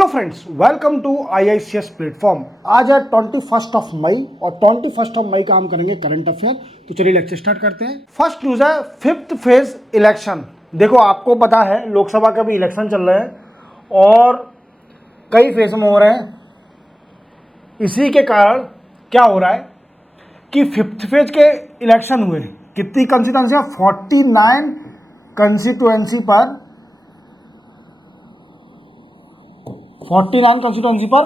Hello friends, welcome to IICS platform. आज है 21 मई और 21 मई का हम करेंगे करंट अफेयर। तो चलिए लेक्चर स्टार्ट करते हैं। फर्स्ट न्यूज है फिफ्थ फेज इलेक्शन। देखो, आपको पता है लोकसभा का भी इलेक्शन चल रहे हैं और कई फेज में हो रहे हैं। इसी के कारण क्या हो रहा है कि फिफ्थ फेज के इलेक्शन हुए। कितनी कंस्टिट्यूएंसी? 49 कंस्टिट्यूएंसी पर 49 कंस्टिट्यूएंसी पर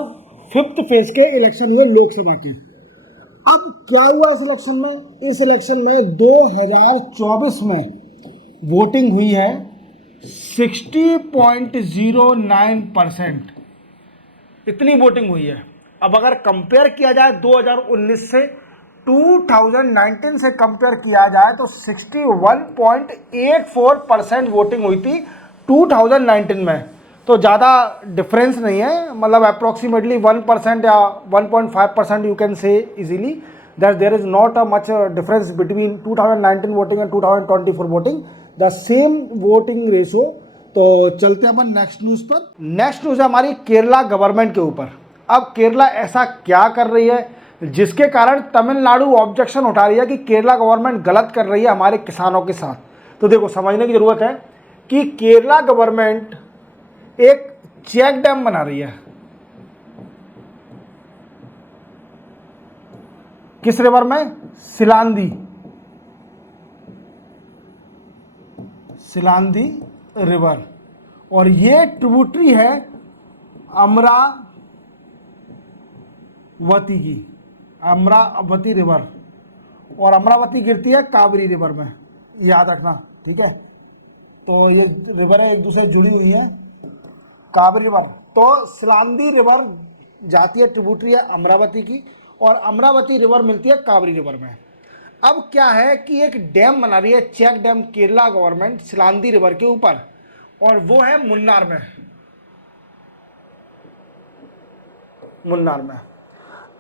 फिफ्थ फेज के इलेक्शन हुए लोकसभा के। अब क्या हुआ इस इलेक्शन में? इस इलेक्शन में 2024 में वोटिंग हुई है 60.09%। इतनी वोटिंग हुई है। अब अगर कंपेयर किया जाए 2019 से, 2019 से कंपेयर किया जाए तो 61.84% वोटिंग हुई थी 2019 में। तो ज़्यादा डिफरेंस नहीं है, मतलब अप्रोक्सीमेटली 1% या 1.5% you can say easily that there is not a much difference between 2019 voting and 2024 voting, the same voting ratio. तो चलते हैं अपन नेक्स्ट न्यूज़ पर। नेक्स्ट न्यूज़ है हमारी केरला गवर्नमेंट के ऊपर। अब केरला ऐसा क्या कर रही है जिसके कारण तमिलनाडु ऑब्जेक्शन उठा रही है कि केरला गवर्नमेंट गलत कर रही है हमारे किसानों के साथ। तो देखो, समझने की ज़रूरत है कि केरला गवर्नमेंट एक चेक डैम बना रही है। किस रिवर में? सिलांदी रिवर। और ये ट्रिब्यूटरी है अमरावती की, अमरावती रिवर। और अमरावती गिरती है कावेरी रिवर में, याद रखना, ठीक है। तो ये रिवर है, एक दूसरे से जुड़ी हुई है। कावेरी रिवर, तो सिलांदी रिवर जाती है, ट्रिब्यूटरी है अमरावती की, और अमरावती रिवर मिलती है कावेरी रिवर में। अब क्या है कि एक डैम बना रही है, check dam, Kerala government Silandi river के ऊपर, और वो है मुन्नार में।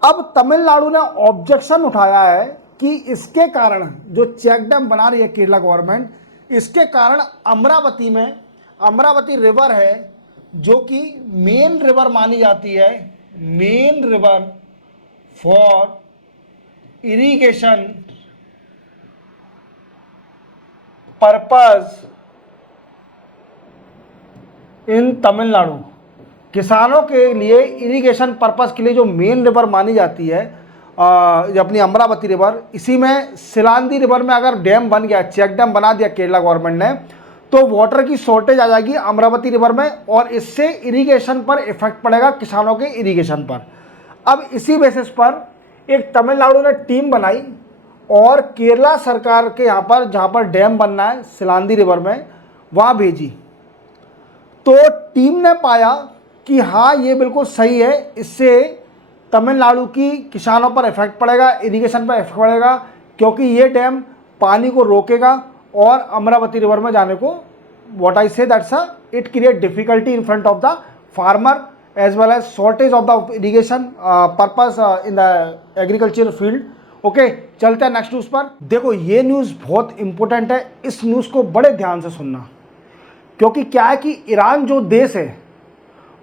अब तमिलनाडु ने ऑब्जेक्शन उठाया है कि इसके कारण जो चेक डैम बना रही है केरला गवर्नमेंट, इसके कारण अमरावती में, अमरावती रिवर है जो कि मेन रिवर मानी जाती है, main river for irrigation purpose इन तमिलनाडु। किसानों के लिए इरिगेशन पर्पस के लिए जो मेन रिवर मानी जाती है अपनी अमरावती रिवर, इसी में सिलांदी रिवर में अगर डैम बन गया, चेक डैम बना दिया केरला गवर्नमेंट ने, तो वाटर की शॉर्टेज आ जाएगी अमरावती रिवर में और इससे इरिगेशन पर इफेक्ट पड़ेगा, किसानों के इरिगेशन पर। अब इसी बेसिस पर एक तमिलनाडु ने टीम बनाई और केरला सरकार के यहाँ पर, जहाँ पर डैम बनना है सिलांदी रिवर में, वहाँ भेजी। तो टीम ने पाया कि हाँ, ये बिल्कुल सही है, इससे तमिलनाडु की किसानों पर इफेक्ट पड़ेगा, इरिगेशन पर इफेक्ट पड़ेगा, क्योंकि ये डैम पानी को रोकेगा और अमरावती रिवर में जाने को, what I say that's it create difficulty in front of the farmer as well as shortage of the irrigation purpose in the agriculture field. Okay, चलते हैं नेक्स्ट न्यूज़ पर। देखो, ये न्यूज़ बहुत इंपॉर्टेंट है, इस न्यूज़ को बड़े ध्यान से सुनना, क्योंकि क्या है कि ईरान जो देश है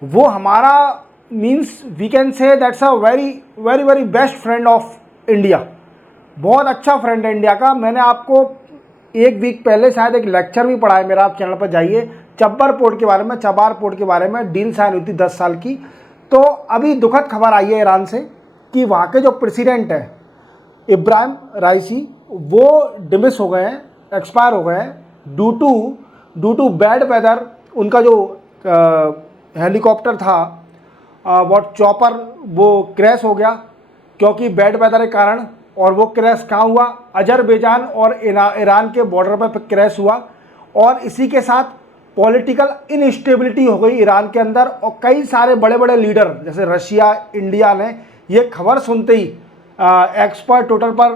वो हमारा means we can say that's a very very very best friend of India. बहुत अच्छा फ्रेंड है इंडिया का। मैंने आपको एक वीक पहले शायद एक लेक्चर भी पढ़ा है मेरा, आप चैनल पर जाइए, चब्बर पोर्ट के बारे में, चबार पोर्ट के बारे में डील साइन हुई थी 10 साल की। तो अभी दुखद खबर आई है ईरान से कि वहाँ के जो प्रेसिडेंट है इब्राहिम राइसी, वो डिमिस हो गए हैं, एक्सपायर हो गए हैं ड्यू टू बैड वेदर। उनका जो हेलीकॉप्टर था, वॉट चॉपर, वो क्रैश हो गया क्योंकि बैड वेदर के कारण। और वो क्रैश कहाँ हुआ? अजरबैजान और ईरान के बॉर्डर पर क्रैश हुआ। और इसी के साथ पॉलिटिकल इनस्टेबिलिटी हो गई ईरान के अंदर, और कई सारे बड़े बड़े लीडर जैसे रशिया, इंडिया ने ये खबर सुनते ही एक्सपर्ट टोटल पर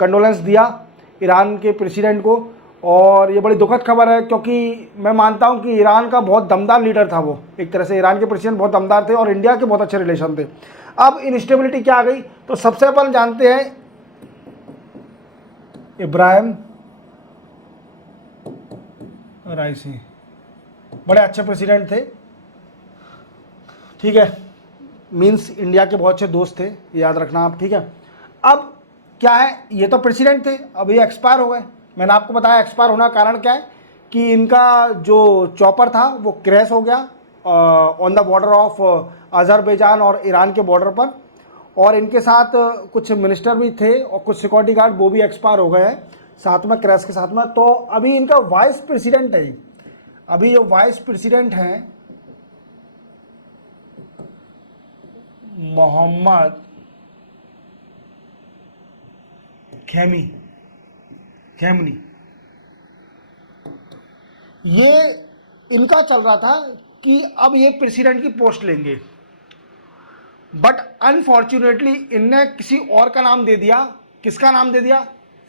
कंडोलेंस दिया ईरान के प्रेसिडेंट को। और ये बड़ी दुखद खबर है, क्योंकि मैं मानता हूँ कि ईरान का बहुत दमदार लीडर था वो, एक तरह से ईरान के प्रेसिडेंट बहुत दमदार थे और इंडिया के बहुत अच्छे रिलेशन थे। अब इनस्टेबिलिटी क्या आ गई? तो सबसे पहले जानते हैं इब्राहिम राइसी, बड़े अच्छे प्रेसिडेंट थे। ठीक है, मीन्स इंडिया के बहुत अच्छे दोस्त थे, ये याद रखना आप, ठीक है। अब क्या है, ये तो प्रेसिडेंट थे, अब ये एक्सपायर हो गए। मैंने आपको बताया एक्सपायर होना का कारण क्या है कि इनका जो चॉपर था वो क्रैश हो गया on the border of Azerbaijan और ईरान के बॉर्डर पर, और इनके साथ कुछ मिनिस्टर भी थे और कुछ सिक्योरिटी गार्ड, वो भी एक्सपायर हो गए हैं साथ में, क्रैश के साथ में। तो अभी इनका वाइस प्रेसिडेंट है, अभी जो वाइस प्रेसिडेंट हैं मोहम्मद खेमनी, ये इनका चल रहा था कि अब ये प्रेसिडेंट की पोस्ट लेंगे, बट अनफॉर्चुनेटली इनने किसी और का नाम दे दिया। किसका नाम दे दिया?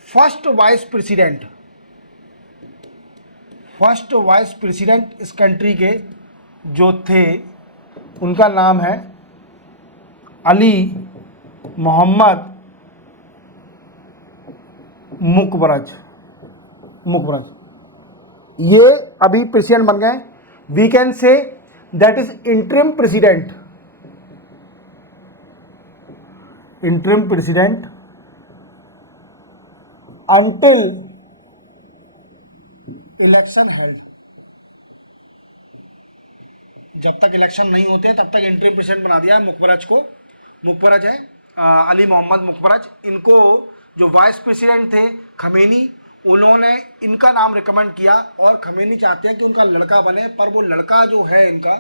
फर्स्ट वाइस प्रेसिडेंट इस कंट्री के जो थे उनका नाम है अली मोहम्मद मुकबरज। ये अभी प्रेसिडेंट बन गए। We can say that is interim president until election held. जब तक इलेक्शन नहीं होते हैं तब तक इंटरिम प्रेसिडेंट बना दिया है मुकबरज को। मुकबरज है अली मोहम्मद मुकबरज। इनको जो वाइस प्रेसिडेंट थे खमेनी, उन्होंने इनका नाम रिकमेंड किया और खमेनी चाहते हैं कि उनका लड़का बने, पर वो लड़का जो है इनका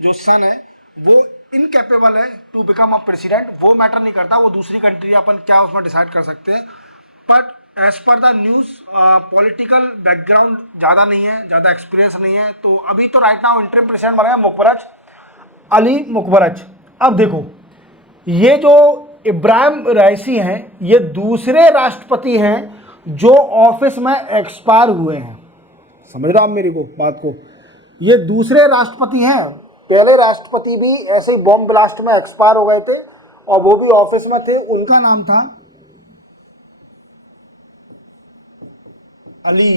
जो सन है वो इनकेपेबल है टू बिकम अ प्रेसिडेंट। वो मैटर नहीं करता, वो दूसरी कंट्री, अपन क्या उसमें डिसाइड कर सकते हैं। But as per the news political background ज़्यादा नहीं है, ज़्यादा एक्सपीरियंस नहीं है, तो अभी तो राइट नाउ इंटरिम प्रेसिडेंट बने मुकबरज, अली मुकबरज। अब देखो, ये जो इब्राहिम राइसी हैं ये दूसरे राष्ट्रपति हैं जो ऑफिस में एक्सपायर हुए हैं। समझ रहे हो आप मेरी को बात को? ये दूसरे राष्ट्रपति हैं। पहले राष्ट्रपति भी ऐसे ही बॉम्ब ब्लास्ट में एक्सपायर हो गए थे और वो भी ऑफिस में थे। उनका नाम था अली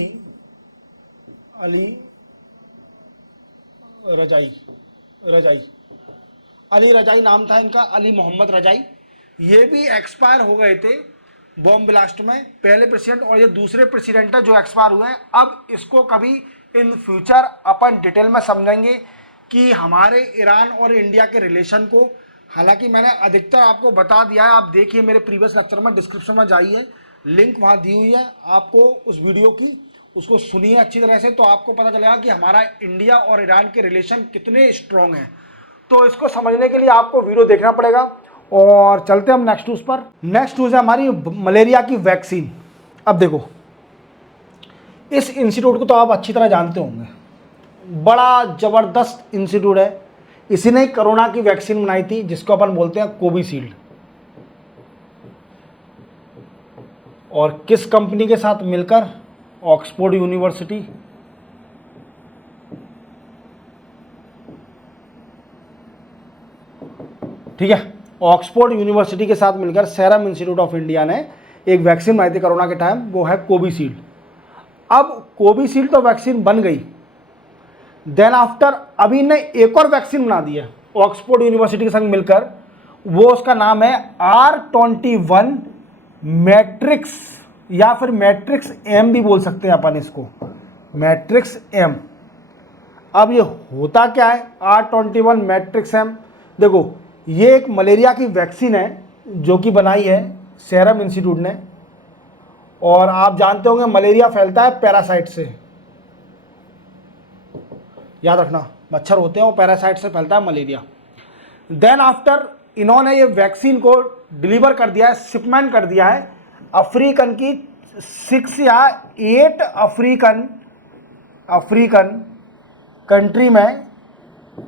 रजाई नाम था इनका, अली मोहम्मद रजाई। ये भी एक्सपायर हो गए थे बॉम्ब ब्लास्ट में, पहले प्रेसिडेंट, और ये दूसरे प्रेसिडेंट है जो एक्सपायर हुए हैं। अब इसको कभी इन फ्यूचर अपन डिटेल में समझेंगे कि हमारे ईरान और इंडिया के रिलेशन को। हालांकि मैंने अधिकतर आपको बता दिया है, आप देखिए मेरे प्रीवियस लेक्चर में, डिस्क्रिप्शन में जाइए, लिंक वहाँ दी हुई है आपको उस वीडियो की, उसको सुनिए अच्छी तरह से, तो आपको पता चलेगा कि हमारा इंडिया और ईरान के रिलेशन कितने स्ट्रॉन्ग हैं। तो इसको समझने के लिए आपको वीडियो देखना पड़ेगा। और चलते हम नेक्स्ट न्यूज़ पर। नेक्स्ट न्यूज़ है हमारी मलेरिया की वैक्सीन। अब देखो, इस इंस्टीट्यूट को तो आप अच्छी तरह जानते होंगे, बड़ा ज़बरदस्त इंस्टीट्यूट है। इसी ने कोरोना की वैक्सीन बनाई थी जिसको अपन बोलते हैं कोविशील्ड। और किस कंपनी के साथ मिलकर? Oxford university. ठीक है, ऑक्सफोर्ड यूनिवर्सिटी के साथ मिलकर सेरम इंस्टीट्यूट ऑफ इंडिया ने एक वैक्सीन बनाई थी कोरोना के टाइम, वो है कोविशील्ड। अब कोविशील्ड तो वैक्सीन बन गई, देन आफ्टर अभी ने एक और वैक्सीन बना दी है ऑक्सफोर्ड यूनिवर्सिटी के संग मिलकर। वो उसका नाम है R21 मैट्रिक्स, या फिर मैट्रिक्स M भी बोल सकते हैं अपन इसको, मैट्रिक्स M। अब ये होता क्या है R21 मैट्रिक्स M? देखो, ये एक मलेरिया की वैक्सीन है जो कि बनाई है सेरम इंस्टीट्यूट ने। और आप जानते होंगे मलेरिया फैलता है पैरासाइट से, याद रखना, मच्छर होते हैं वो पैरासाइट से फैलता है मलेरिया। देन आफ्टर इन्होंने ये वैक्सीन को डिलीवर कर दिया है, शिपमेंट कर दिया है अफ्रीकन की 6 या 8 अफ्रीकन कंट्री में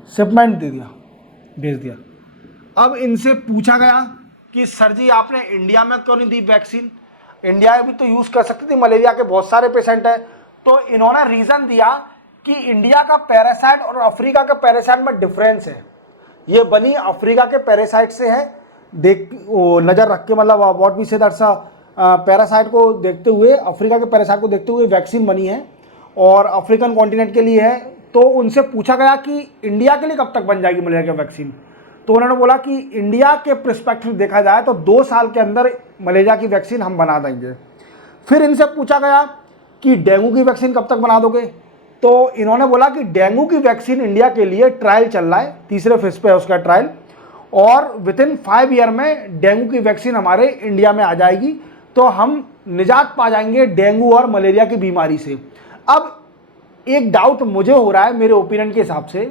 शिपमेंट दे दिया, भेज दिया। अब इनसे पूछा गया कि सर जी आपने इंडिया में क्यों नहीं दी वैक्सीन? इंडिया में भी तो यूज़ कर सकती थी, मलेरिया के बहुत सारे पेशेंट हैं। तो इन्होंने रीज़न दिया कि इंडिया का पैरासाइट और अफ्रीका के पैरासाइट में डिफरेंस है। ये बनी अफ्रीका के पैरासाइट से है, देख वो नज़र रख के, मतलब व्हाट वी से दैट्स पैरासाइट को देखते हुए, अफ्रीका के पैरासाइट को देखते हुए वैक्सीन बनी है। और अफ्रीकन कॉन्टिनेंट के लिए है तो उनसे पूछा गया कि इंडिया के लिए कब तक बन जाएगी मलेरिया की वैक्सीन। तो उन्होंने बोला कि इंडिया के पर्सपेक्टिव देखा जाए तो 2 साल के अंदर मलेरिया की वैक्सीन हम बना देंगे। फिर इनसे पूछा गया कि डेंगू की वैक्सीन कब तक बना दोगे, तो इन्होंने बोला कि डेंगू की वैक्सीन इंडिया के लिए ट्रायल चल रहा है, तीसरे फेज पे है उसका ट्रायल, और विद इन 5 ईयर में डेंगू की वैक्सीन हमारे इंडिया में आ जाएगी, तो हम निजात पा जाएंगे डेंगू और मलेरिया की बीमारी से। अब एक डाउट मुझे हो रहा है मेरे ओपिनियन के हिसाब से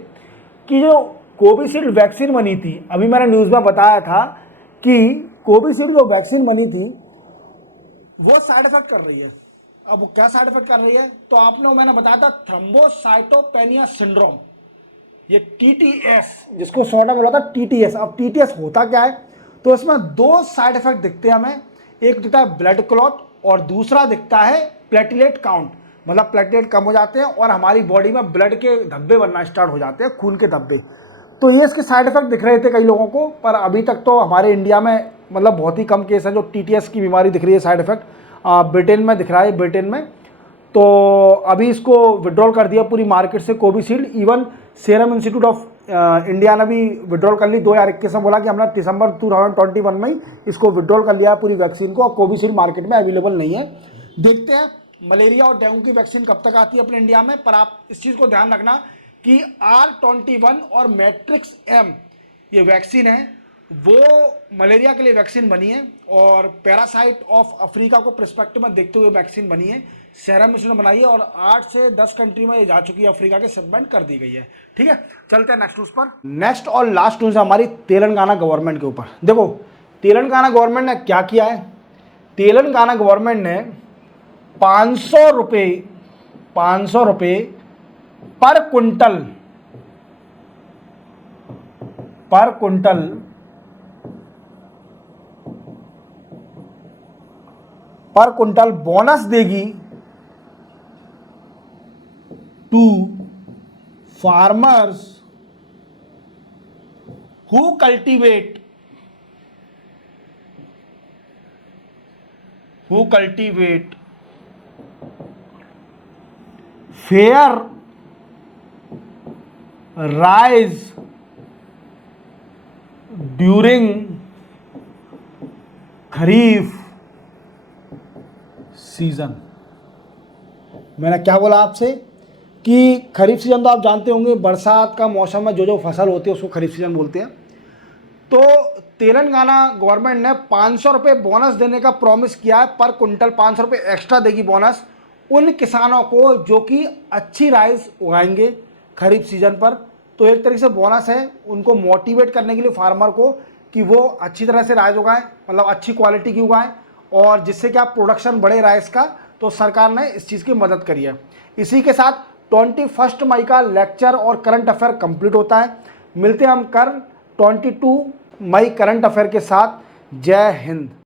कि जो कोविशील्ड वैक्सीन बनी थी, अभी मैंने न्यूज़ में बताया था कि कोविशील्ड जो वैक्सीन बनी थी वो साइड इफेक्ट कर रही है। अब वो क्या साइड इफेक्ट कर रही है, तो आपने मैंने बताया था थ्रोम्बोसाइटोपेनिया सिंड्रोम, ये टीटीएस, जिसको शॉर्ट में बोला था टीटीएस। अब टीटीएस होता क्या है, तो इसमें 2 साइड इफेक्ट दिखते हैं हमें, एक दिखता है ब्लड क्लॉट और दूसरा दिखता है प्लेटलेट काउंट, मतलब प्लेटलेट कम हो जाते हैं और हमारी बॉडी में ब्लड के धब्बे बनना स्टार्ट हो जाते हैं, खून के धब्बे। तो ये इसके साइड इफेक्ट दिख रहे थे कई लोगों को, पर अभी तक तो हमारे इंडिया में मतलब बहुत ही कम केस है जो टीटीएस की बीमारी दिख रही है साइड इफेक्ट। ब्रिटेन में दिख रहा है, ब्रिटेन में तो अभी इसको विड्रॉल कर दिया पूरी मार्केट से Covishield. Even serum institute of India ने भी विड्रॉल कर ली 2021 में, बोला कि हमने दिसंबर 2021 में ही इसको विड्रॉल कर लिया है पूरी वैक्सीन को, और कोविशील्ड मार्केट में अवेलेबल नहीं है। देखते हैं मलेरिया और डेंगू की वैक्सीन कब तक आती है अपने इंडिया में। पर आप इस चीज़ को ध्यान रखना कि R21 और मैट्रिक्स M ये वैक्सीन है, वो मलेरिया के लिए वैक्सीन बनी है और पैरासाइट ऑफ अफ्रीका को पर्सपेक्टिव में देखते हुए वैक्सीन बनी है, सीरम इंस्टीट्यूट ने बनाई है, और 8 से 10 कंट्री में ये जा चुकी है, अफ्रीका के सबमिट कर दी गई है। ठीक है, चलते हैं नेक्स्ट न्यूज़ पर। नेक्स्ट और लास्ट न्यूज़ हमारी तेलंगाना गवर्नमेंट के ऊपर। देखो तेलंगाना गवर्नमेंट ने क्या किया है, तेलंगाना गवर्नमेंट ने 500 रुपये पर कुंटल बोनस देगी to farmers who cultivate fair rice during kharif season. मैंने क्या बोला आपसे कि खरीफ सीजन तो आप जानते होंगे, बरसात का मौसम में जो जो फसल होती है उसको खरीफ सीजन बोलते हैं। तो तेलंगाना गवर्नमेंट ने 500 रुपये बोनस देने का प्रॉमिस किया है, पर कुंटल 500 रुपये एक्स्ट्रा देगी बोनस उन किसानों को जो कि अच्छी राइस उगाएंगे खरीफ सीजन पर। तो एक तरीके से बोनस है उनको मोटिवेट करने के लिए फार्मर को कि वो अच्छी तरह से राइस उगाएं, मतलब अच्छी क्वालिटी की उगाएं, और जिससे कि आप प्रोडक्शन बढ़े राइस का। तो सरकार ने इस चीज़ की मदद करी है। इसी के साथ 21 मई का लेक्चर और करंट अफेयर कंप्लीट होता है। मिलते हैं हम कल 22 मई करंट अफेयर के साथ। जय हिंद।